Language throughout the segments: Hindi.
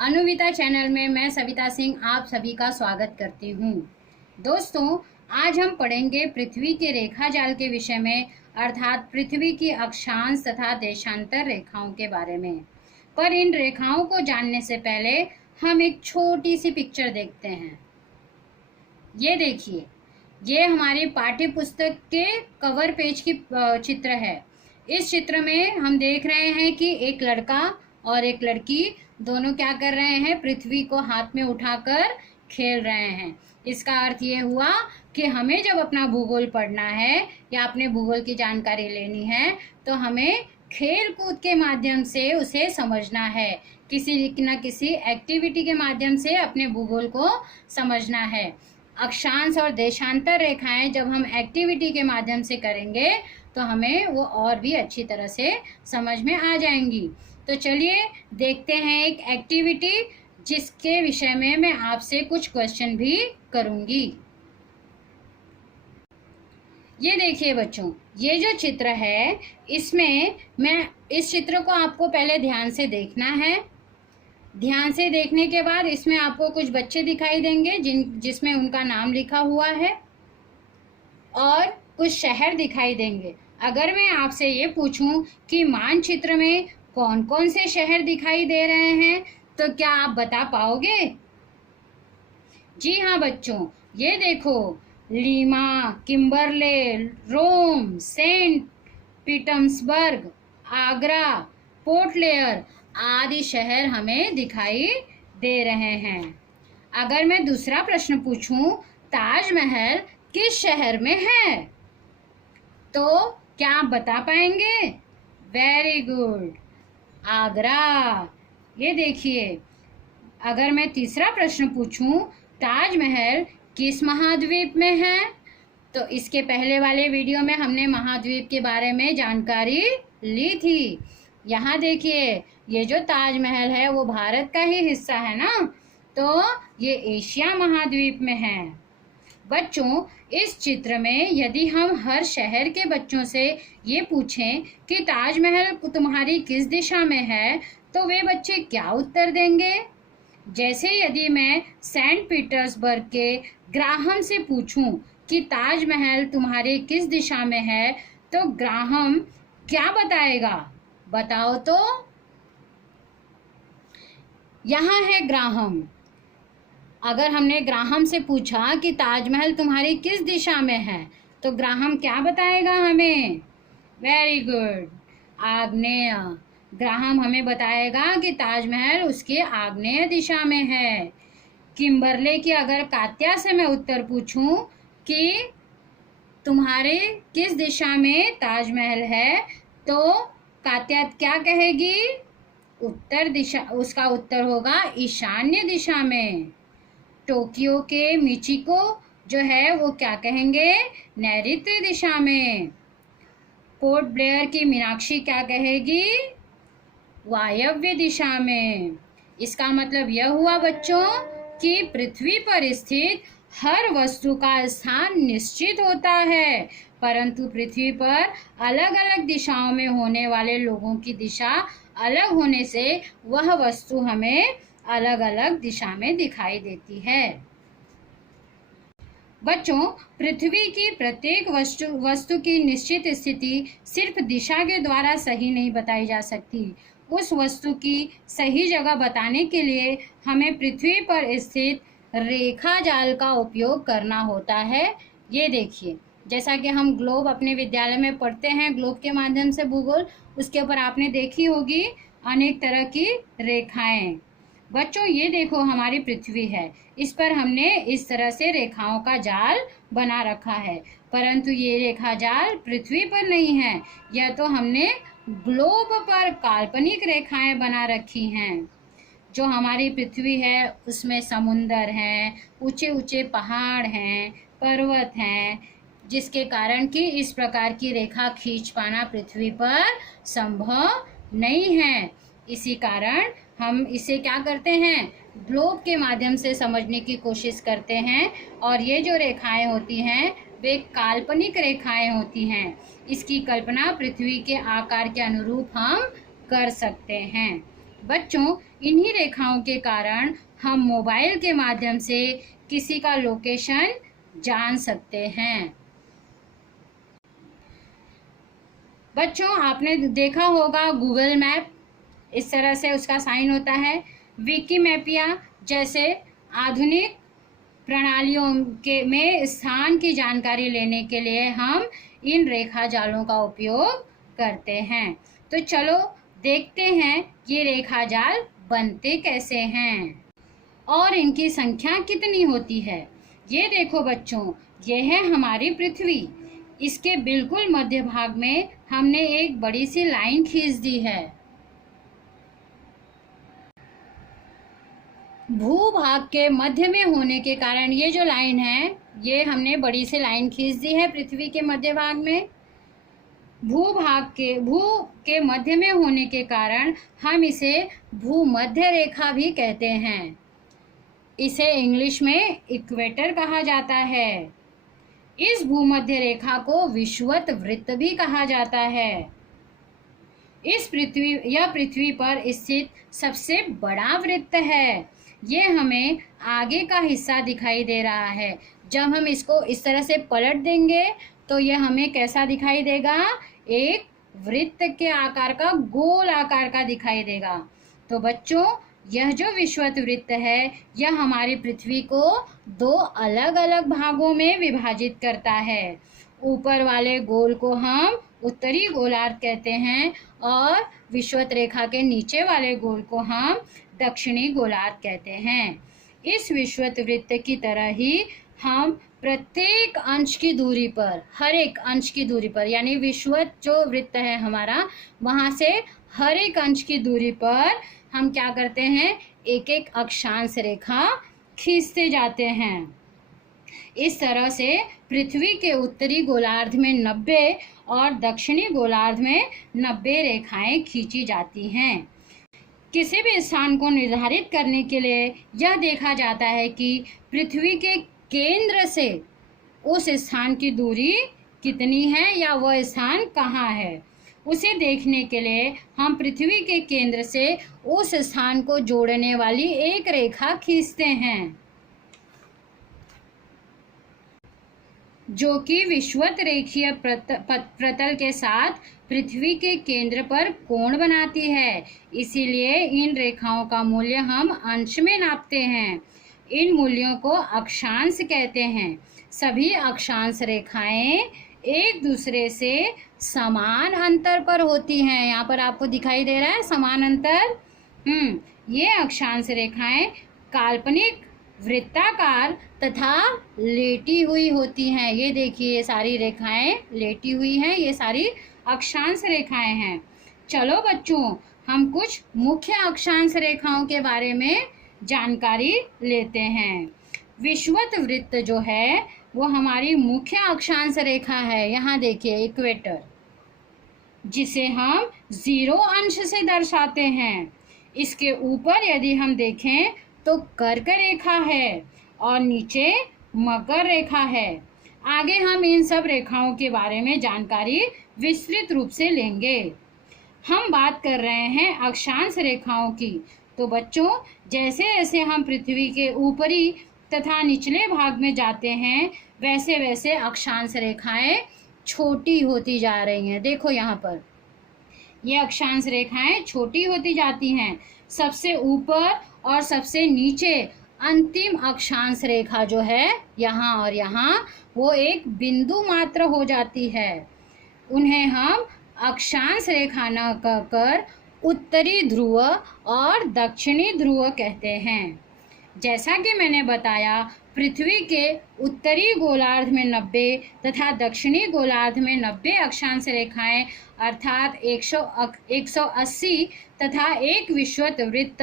अनुविता चैनल में मैं सविता सिंह आप सभी का स्वागत करती हूँ। दोस्तों, आज हम पढ़ेंगे पृथ्वी के रेखा जाल के विषय में, अर्थात पृथ्वी की अक्षांश तथा देशांतर रेखाओं के बारे में। पर इन रेखाओं को जानने से पहले हम एक छोटी सी पिक्चर देखते हैं। ये देखिए, ये हमारी पाठ्य पुस्तक के कवर पेज की चित्र है। इस चित्र में हम देख रहे हैं कि एक लड़का और एक लड़की दोनों क्या कर रहे हैं, पृथ्वी को हाथ में उठाकर खेल रहे हैं। इसका अर्थ ये हुआ कि हमें जब अपना भूगोल पढ़ना है या अपने भूगोल की जानकारी लेनी है तो हमें खेल कूद के माध्यम से उसे समझना है, किसी न किसी एक्टिविटी के माध्यम से अपने भूगोल को समझना है। अक्षांश और देशांतर रेखाएं जब हम एक्टिविटी के माध्यम से करेंगे तो हमें वो और भी अच्छी तरह से समझ में आ जाएंगी। तो चलिए देखते हैं एक एक्टिविटी जिसके विषय में मैं आपसे कुछ क्वेश्चन भी करूंगी। ये देखिए बच्चों, ये जो चित्र है इसमें इस चित्र को आपको पहले ध्यान से देखना है। ध्यान से देखने के बाद इसमें आपको कुछ बच्चे दिखाई देंगे जिसमें उनका नाम लिखा हुआ है और कुछ शहर दिखाई देंगे। अगर मैं आपसे ये पूछूं कि मानचित्र में कौन कौन से शहर दिखाई दे रहे हैं तो क्या आप बता पाओगे? जी हाँ बच्चों, ये देखो, Lima, Kimberley, Rome, Saint Petersburg, Agra, Port Blair आदि शहर हमें दिखाई दे रहे हैं। अगर मैं दूसरा प्रश्न पूछूं, ताजमहल किस शहर में है तो क्या आप बता पाएंगे? Very good, Agra. ये देखिए, अगर मैं तीसरा प्रश्न पूछूं, ताजमहल किस महाद्वीप में है तो इसके पहले वाले वीडियो में हमने महाद्वीप के बारे में जानकारी ली थी। यहाँ देखिए, ये जो ताजमहल है वो भारत का ही हिस्सा है ना, तो ये एशिया महाद्वीप में है। बच्चों, इस चित्र में यदि हम हर शहर के बच्चों से ये पूछें कि ताजमहल तुम्हारी किस दिशा में है तो वे बच्चे क्या उत्तर देंगे? जैसे यदि मैं सेंट पीटर्सबर्ग के ग्राहम से पूछूं कि ताजमहल तुम्हारे किस दिशा में है तो ग्राहम क्या बताएगा? बताओ तो। यहाँ है ग्राहम। अगर हमने ग्राहम से पूछा कि ताजमहल तुम्हारी किस दिशा में है तो ग्राहम क्या बताएगा हमें? वेरी गुड, आग्नेय। ग्राहम हमें बताएगा कि ताजमहल उसके आग्नेय दिशा में है। किम्बरले की अगर कात्या से मैं उत्तर पूछूं कि तुम्हारे किस दिशा में ताजमहल है तो कात्या क्या कहेगी? उत्तर दिशा, उसका उत्तर होगा ईशान्य दिशा में। टोक्यो के मिचिको जो है वो क्या कहेंगे? नैऋत्य दिशा में। पोर्ट ब्लेयर की मीनाक्षी क्या कहेगी? वायव्य दिशा में। इसका मतलब यह हुआ बच्चों कि पृथ्वी पर स्थित हर वस्तु का स्थान निश्चित होता है, परंतु पृथ्वी पर अलग अलग दिशाओं में होने वाले लोगों की दिशा अलग होने से वह वस्तु हमें अलग अलग दिशा में दिखाई देती है। बच्चों, पृथ्वी की प्रत्येक वस्तु की निश्चित स्थिति सिर्फ दिशा के द्वारा सही नहीं बताई जा सकती। उस वस्तु की सही जगह बताने के लिए हमें पृथ्वी पर स्थित रेखा जाल का उपयोग करना होता है। ये देखिए, जैसा कि हम ग्लोब अपने विद्यालय में पढ़ते हैं, ग्लोब के माध्यम से भूगोल, उसके ऊपर आपने देखी होगी अनेक तरह की रेखाएं। बच्चों, ये देखो हमारी पृथ्वी है, इस पर हमने इस तरह से रेखाओं का जाल बना रखा है, परंतु ये रेखा जाल पृथ्वी पर नहीं है, यह तो हमने ग्लोब पर काल्पनिक रेखाएं बना रखी हैं। जो हमारी पृथ्वी है उसमें समुंदर हैं, ऊंचे ऊंचे पहाड़ हैं, पर्वत हैं, जिसके कारण कि इस प्रकार की रेखा खींच पाना पृथ्वी पर संभव नहीं है। इसी कारण हम इसे क्या करते हैं, ग्लोब के माध्यम से समझने की कोशिश करते हैं, और ये जो रेखाएं होती हैं वे काल्पनिक रेखाएं होती हैं। इसकी कल्पना पृथ्वी के आकार के अनुरूप हम कर सकते हैं। बच्चों, इन्हीं रेखाओं के कारण हम मोबाइल के माध्यम से किसी का लोकेशन जान सकते हैं। बच्चों, आपने देखा होगा गूगल मैप, इस तरह से उसका साइन होता है। विकीमैपिया जैसे आधुनिक प्रणालियों के में स्थान की जानकारी लेने के लिए हम इन रेखा जालों का उपयोग करते हैं। तो चलो देखते हैं ये रेखा जाल बनते कैसे हैं और इनकी संख्या कितनी होती है। ये देखो बच्चों, ये है हमारी पृथ्वी। इसके बिल्कुल मध्य भाग में हमने एक बड़ी सी लाइन खींच दी है। भूभाग के मध्य में होने के कारण ये जो लाइन है, ये हमने बड़ी सी लाइन खींच दी है पृथ्वी के मध्य भाग में। भू के मध्य में होने के कारण हम इसे भूमध्य रेखा भी कहते हैं। इसे इंग्लिश में इक्वेटर कहा जाता है। इस भूमध्य रेखा को विषुवत वृत्त भी कहा जाता है। यह पृथ्वी पर स्थित सबसे बड़ा वृत्त है। ये हमें आगे का हिस्सा दिखाई दे रहा है। जब हम इसको इस तरह से पलट देंगे तो यह हमें कैसा दिखाई देगा? एक वृत्त के आकार का, गोल आकार का दिखाई देगा। तो बच्चों, यह जो विषुवत वृत्त है, यह हमारी पृथ्वी को दो अलग अलग भागों में विभाजित करता है। ऊपर वाले गोल को हम उत्तरी गोलार्ध कहते हैं और विषुवत रेखा के नीचे वाले गोल को हम दक्षिणी गोलार्ध कहते हैं। इस विषुवत वृत्त की तरह ही हम प्रत्येक अंश की दूरी पर, हर एक अंश की दूरी पर, यानी विषुवत जो वृत्त है हमारा, वहाँ से हर एक अंश की दूरी पर हम क्या करते हैं? एक एक अक्षांश रेखा खींचते जाते हैं। इस तरह से पृथ्वी के उत्तरी गोलार्ध में 90 और दक्षिणी गोलार्ध में 90 रेखाएं खींची जाती हैं। किसी भी स्थान को निर्धारित करने के लिए यह देखा जाता है कि पृथ्वी के केंद्र से उस स्थान की दूरी कितनी है या वह स्थान कहाँ है। उसे देखने के लिए हम पृथ्वी के केंद्र से उस स्थान को जोड़ने वाली एक रेखा खींचते हैं, जो कि विषुवत रेखीय प्रतल के साथ पृथ्वी के केंद्र पर कोण बनाती है। इसीलिए इन रेखाओं का मूल्य हम अंश में नापते हैं। इन मूल्यों को अक्षांश कहते हैं। सभी अक्षांश रेखाएं एक दूसरे से समान अंतर पर होती हैं। यहाँ पर आपको दिखाई दे रहा है समान अंतर। ये अक्षांश रेखाएं काल्पनिक, वृत्ताकार तथा लेटी हुई होती हैं। ये देखिए, ये सारी रेखाएं लेटी हुई हैं। ये सारी अक्षांश रेखाएं हैं। चलो बच्चों, हम कुछ मुख्य अक्षांश रेखाओं के बारे में जानकारी लेते हैं। विषुवत वृत्त जो है वो हमारी मुख्य अक्षांश रेखा है। यहाँ देखिए इक्वेटर, जिसे हम 0 अंश से दर्शाते हैं। इसके ऊपर यदि हम देखें तो कर्क रेखा है और नीचे मकर रेखा है। आगे हम इन सब रेखाओं के बारे में जानकारी विस्तृत रूप से लेंगे। हम बात कर रहे हैं अक्षांश रेखाओं की। तो बच्चों, जैसे जैसे हम पृथ्वी के ऊपरी तथा निचले भाग में जाते हैं, वैसे वैसे अक्षांश रेखाएं छोटी होती जा रही हैं। देखो यहाँ पर ये अक्षांश रेखाएं छोटी होती जाती हैं। सबसे ऊपर और सबसे नीचे अंतिम अक्षांश रेखा जो है यहाँ और यहाँ, वो एक बिंदु मात्र हो जाती है। उन्हें हम अक्षांश रेखा न कहकर उत्तरी ध्रुव और दक्षिणी ध्रुव कहते हैं। जैसा कि मैंने बताया, पृथ्वी के उत्तरी गोलार्ध में 90 तथा दक्षिणी गोलार्ध में 90 अक्षांश रेखाएं अर्थात 180 तथा एक विषुवत वृत्त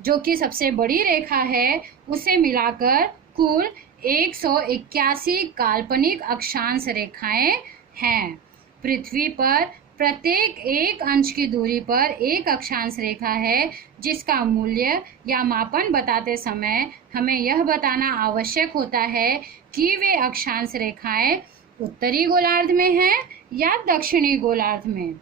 जो कि सबसे बड़ी रेखा है, उसे मिलाकर कुल 181 काल्पनिक अक्षांश रेखाएं हैं। पृथ्वी पर प्रत्येक एक अंश की दूरी पर एक अक्षांश रेखा है, जिसका मूल्य या मापन बताते समय हमें यह बताना आवश्यक होता है कि वे अक्षांश रेखाएं उत्तरी गोलार्ध में हैं या दक्षिणी गोलार्ध में।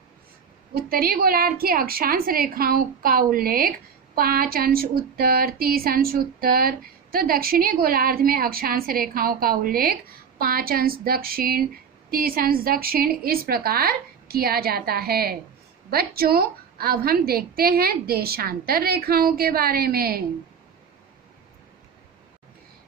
उत्तरी गोलार्ध की अक्षांश रेखाओं का उल्लेख 5 अंश उत्तर, 30 अंश उत्तर। तो दक्षिणी गोलार्ध में अक्षांश रेखाओं का उल्लेख 5 अंश दक्षिण, 30 अंश दक्षिण इस प्रकार किया जाता है। बच्चों, अब हम देखते हैं देशांतर रेखाओं के बारे में।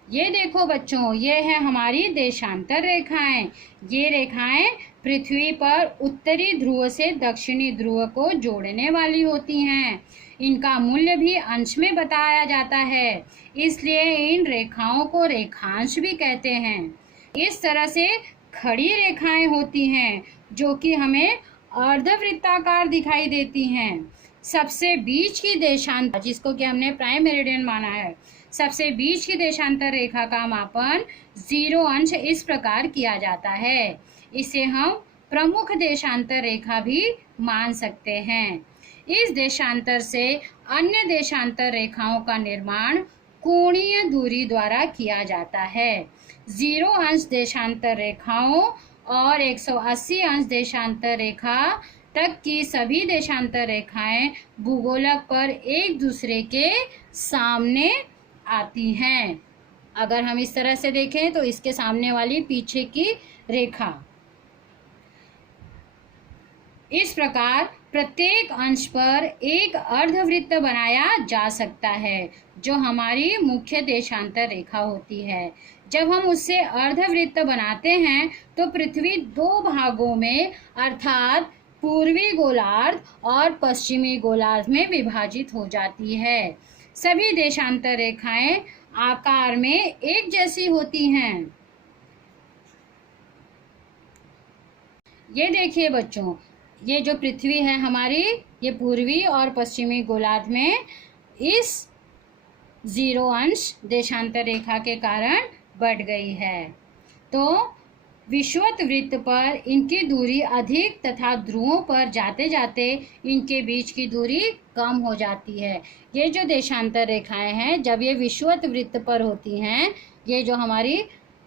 ये देखो बच्चों, ये है हमारी देशांतर रेखाएं। ये रेखाएं पृथ्वी पर उत्तरी ध्रुव से दक्षिणी ध्रुव को जोड़ने वाली होती हैं। इनका मूल्य भी अंश में बताया जाता है, इसलिए इन रेखाओं को रेखांश भी कहते हैं। इस तरह से खड़ी रेखाएं होती हैं जो कि हमें अर्धवृत्ताकार दिखाई देती हैं। सबसे बीच की देशांतर, जिसको कि हमने प्राइम मेरिडियन माना है, सबसे बीच की देशांतर रेखा का मापन 0 अंश इस प्रकार किया जाता है। इसे हम प्रमुख देशांतर रेखा भी मान सकते हैं। इस देशांतर से अन्य देशांतर रेखाओं का निर्माण कोणीय दूरी द्वारा किया जाता है। 0 अंश देशांतर रेखाओं और 180 अंश देशांतर रेखा तक की सभी देशांतर रेखाएं भूगोलक पर एक दूसरे के सामने आती हैं। अगर हम इस तरह से देखें तो इसके सामने वाली पीछे की रेखा। इस प्रकार प्रत्येक अंश पर एक अर्धवृत्त बनाया जा सकता है जो हमारी मुख्य देशांतर रेखा होती है। जब हम उससे अर्धवृत्त बनाते हैं तो पृथ्वी 2 भागों में अर्थात पूर्वी गोलार्ध और पश्चिमी गोलार्ध में विभाजित हो जाती है। सभी देशांतर रेखाएं आकार में एक जैसी होती हैं। ये देखिए बच्चों, ये जो पृथ्वी है हमारी, ये पूर्वी और पश्चिमी गोलार्ध में इस 0 अंश देशांतर रेखा के कारण बढ़ गई है। तो विषुवत वृत्त पर इनकी दूरी अधिक तथा ध्रुवों पर जाते जाते इनके बीच की दूरी कम हो जाती है। ये जो देशांतर रेखाएं हैं, जब ये विषुवत वृत्त पर होती हैं, ये जो हमारी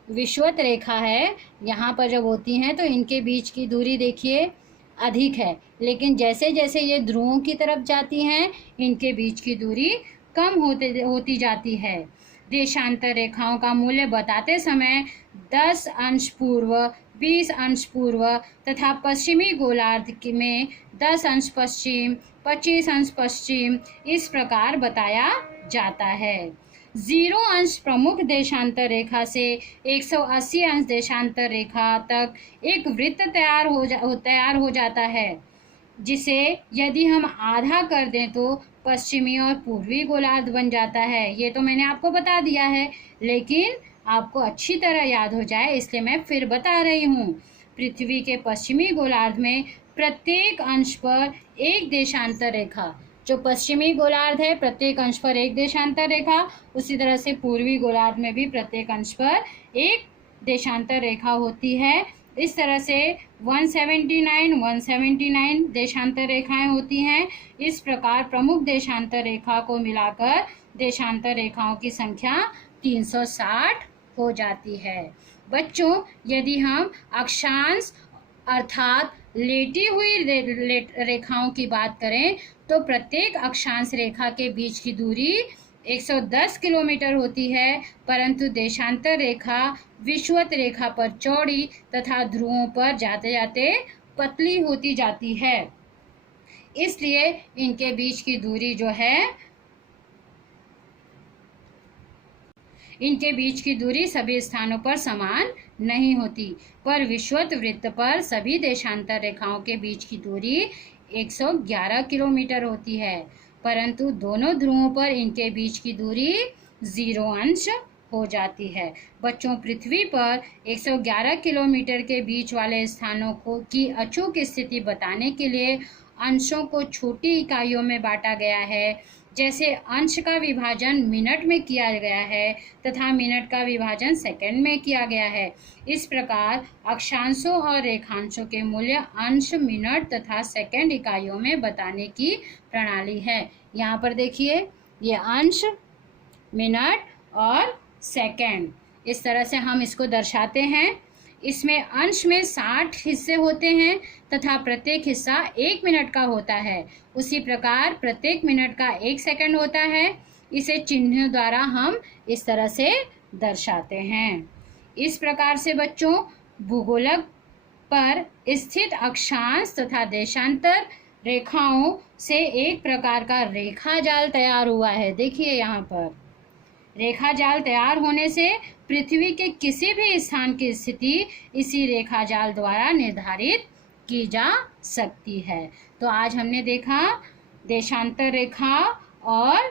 विषुवत रेखा है यहाँ पर जब होती हैं तो इनके बीच की दूरी देखिए अधिक है, लेकिन जैसे जैसे ये ध्रुवों की तरफ जाती हैं इनके बीच की दूरी कम होती जाती है। देशांतर रेखाओं का मूल्य बताते समय 10 अंश पूर्व, 20 अंश पूर्व तथा पश्चिमी गोलार्ध में 10 अंश पश्चिम, 25 अंश पश्चिम इस प्रकार बताया जाता है। 0 अंश प्रमुख देशांतर रेखा से 180 अंश देशांतर रेखा तक एक वृत्त तैयार हो जाता है, जिसे यदि हम आधा कर दें तो पश्चिमी और पूर्वी गोलार्ध बन जाता है। ये तो मैंने आपको बता दिया है, लेकिन आपको अच्छी तरह याद हो जाए इसलिए मैं फिर बता रही हूँ। पृथ्वी के पश्चिमी गोलार्ध में प्रत्येक अंश पर एक देशांतर रेखा, जो पश्चिमी गोलार्ध है प्रत्येक अंश पर एक देशांतर रेखा, उसी तरह से पूर्वी गोलार्ध में भी प्रत्येक अंश पर एक देशांतर रेखा होती है। इस तरह से 179 देशांतर रेखाएं होती हैं। इस प्रकार प्रमुख देशांतर रेखा को मिलाकर देशांतर रेखाओं की संख्या 360 हो जाती है। बच्चों, यदि हम अक्षांश अर्थात लेटी हुई रेखाओं की बात करें तो प्रत्येक अक्षांश रेखा के बीच की दूरी 110 किलोमीटर होती है, परंतु देशांतर रेखा विषुवत रेखा पर चौड़ी तथा ध्रुवों पर जाते जाते पतली होती जाती है। इसलिए इनके बीच की दूरी जो है, इनके बीच की दूरी सभी स्थानों पर समान नहीं होती, पर विषुवत वृत्त पर सभी देशांतर रेखाओं के बीच की दूरी 111 किलोमीटर होती है, परंतु दोनों ध्रुवों पर इनके बीच की दूरी 0 अंश हो जाती है। बच्चों, पृथ्वी पर 111 किलोमीटर के बीच वाले स्थानों की अचूक स्थिति बताने के लिए अंशों को छोटी इकाइयों में बांटा गया है। जैसे अंश का विभाजन मिनट में किया गया है तथा मिनट का विभाजन सेकंड में किया गया है। इस प्रकार अक्षांशों और रेखांशों के मूल्य अंश, मिनट तथा सेकंड इकाइयों में बताने की प्रणाली है। यहाँ पर देखिए, ये अंश, मिनट और सेकंड, इस तरह से हम इसको दर्शाते हैं। इसमें अंश में 60 हिस्से होते हैं तथा प्रत्येक हिस्सा 1 मिनट का होता है। उसी प्रकार प्रत्येक मिनट का 1 सेकंड होता है। इसे चिन्ह द्वारा हम इस तरह से दर्शाते हैं। इस प्रकार से बच्चों भूगोलक पर स्थित अक्षांश तथा देशांतर रेखाओं से एक प्रकार का रेखा जाल तैयार हुआ है। देखिए यहाँ पर रेखा जाल तैयार होने से पृथ्वी के किसी भी स्थान की स्थिति इसी रेखा जाल द्वारा निर्धारित की जा सकती है। तो आज हमने देखा देशांतर रेखा और